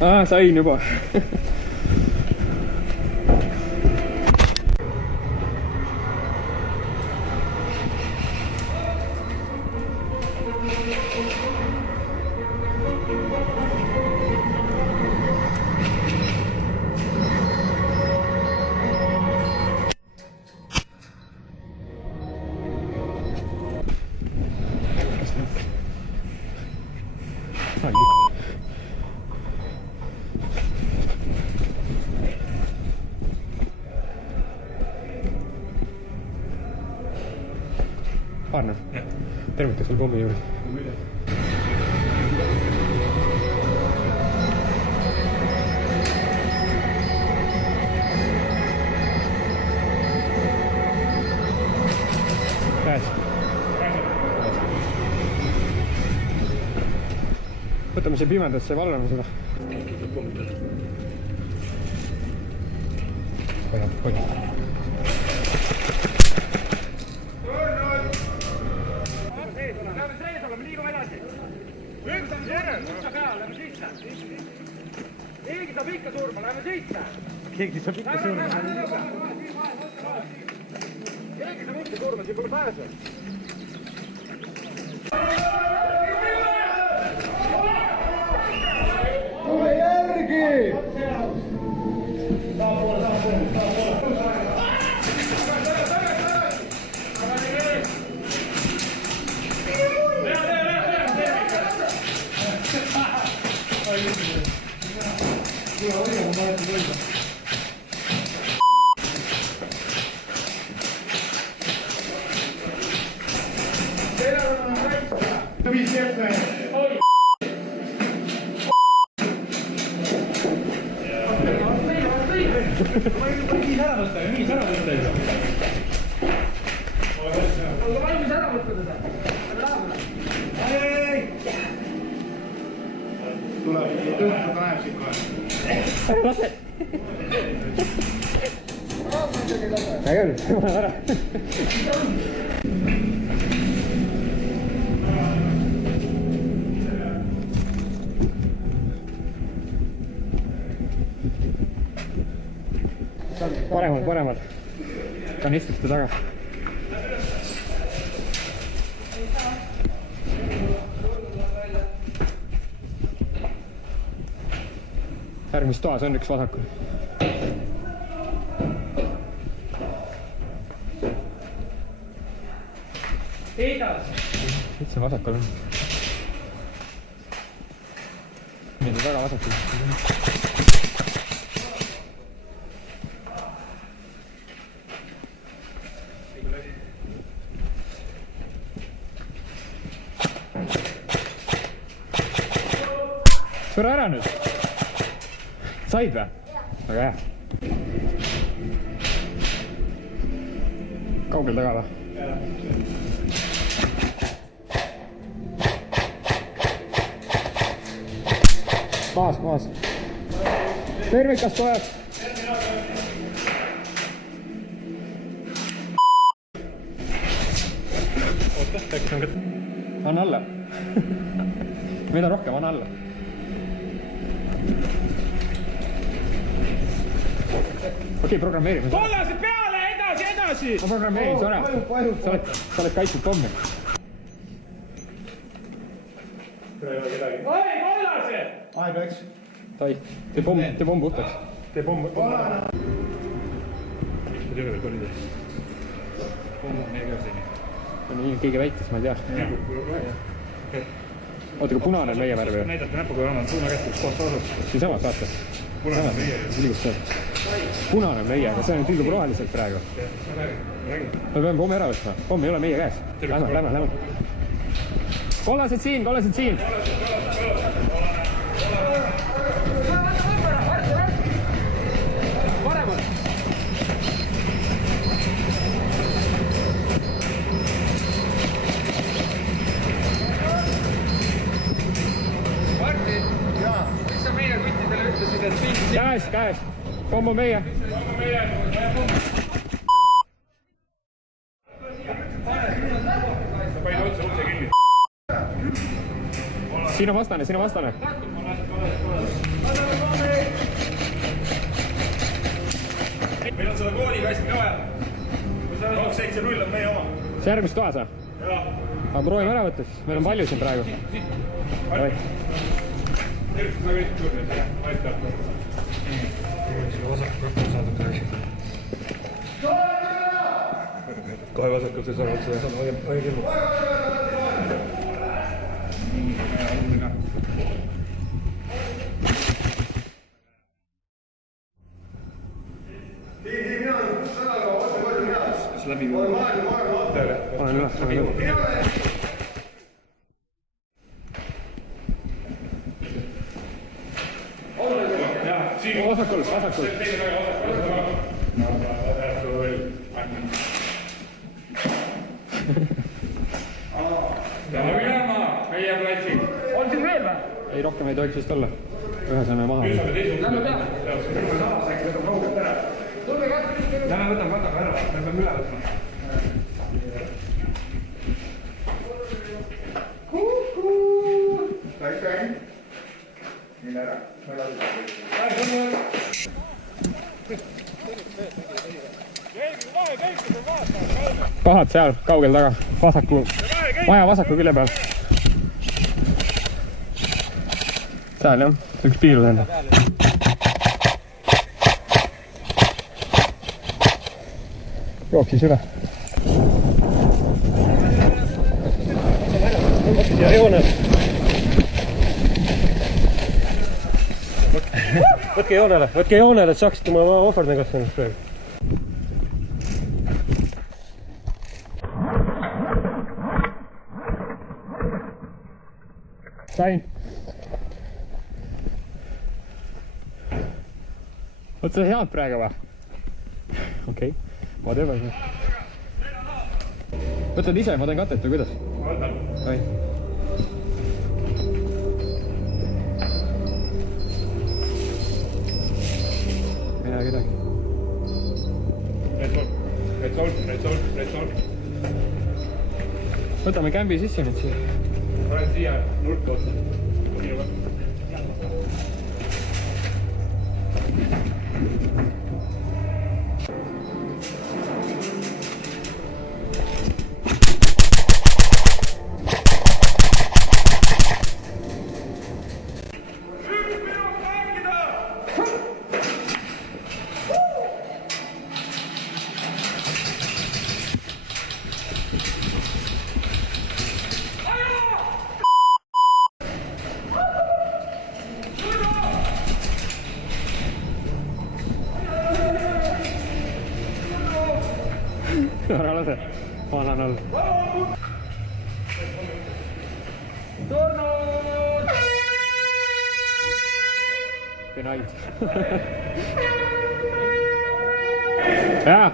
Sain juba. Partner, tervitas sul pommi juures. Käes. Võtame siia pimedasse ja valvame seda. Hoia. Keegi saab ikka surma, lähme sõitma! Keegi saab ikka surma, siin pole pääse! Tule järgi! Paremal. Kanistrite taga. Järgmises toas on üks vasakul. Mis see vasakul on? Mida taga vasakul? Sure ära nüüd! Said või? Väga hea. Kaugel taga või? Maas. Tervikas pojad! Anna alla. Mida rohkem, anna alla. Okei, programmeerime. Kollased peale, edasi! Ma programmeerin, sa oled kaitsnud pommi. Oi, kollased! Aeg läks. Tee pomm puhtaks. Tee pomm. Ei ole veel kolida. Pomm on meie käsini. Nii keegi väitis, ma ei tea. Oota, kui punane on meie värv ju. Näidata näpuga annan suuna kätte, kus kohta asub. Siin samas, vaata. Punane on meie. Punane on meie, aga see on tildub roheliselt praegu. Me peame pommi ära võtma. Pomm ei ole meie käes. Lähme. Kollased siin! Paremal! Martin! Jaa! Mis sa meile kuttidele ütlesid, et pildid... Käes! Pomm on meie! Sa paid otse kinni. Siin on vastane, siin on vastane. Meil on seda koolikasti ka vaja. 270 on meie oma. See järgmist toas või? Jaa. Aga proovime ära võtta siis, meil on palju siin praegu. Tervist väga lihtsalt juurde, aitäh. Selle vasaku kõppu saada midagi. Kohe vasakul see saab otsa ja saab õige ilmu. Läbi olen üles. Vasakul. Meie platsil. On siin veel või? Ei, rohkem ei tohiks vist olla. Ühe saame maha. Lähme peale. Lähme võtame ära, me peame üle võtma. Mine ära. Pahad seal, kaugel taga. Vasaku, maja vasaku külje peal. Seal jah, üks piiru enda. Jooksis üle. Ja joonel. Võtke joonele, et saaksite oma ohverdne kasvanud praegu. Sain. Võt sa head praegu või? Okei, whatever. Võtad ise, ma teen katet või kuidas? Võtan. Ai. Midagi. Red sol. Võtame kämbi sisse nüüd siia. Panen siia nurka otsa. Ära lase, ma annan alla. Turnud! Denied. Jaa!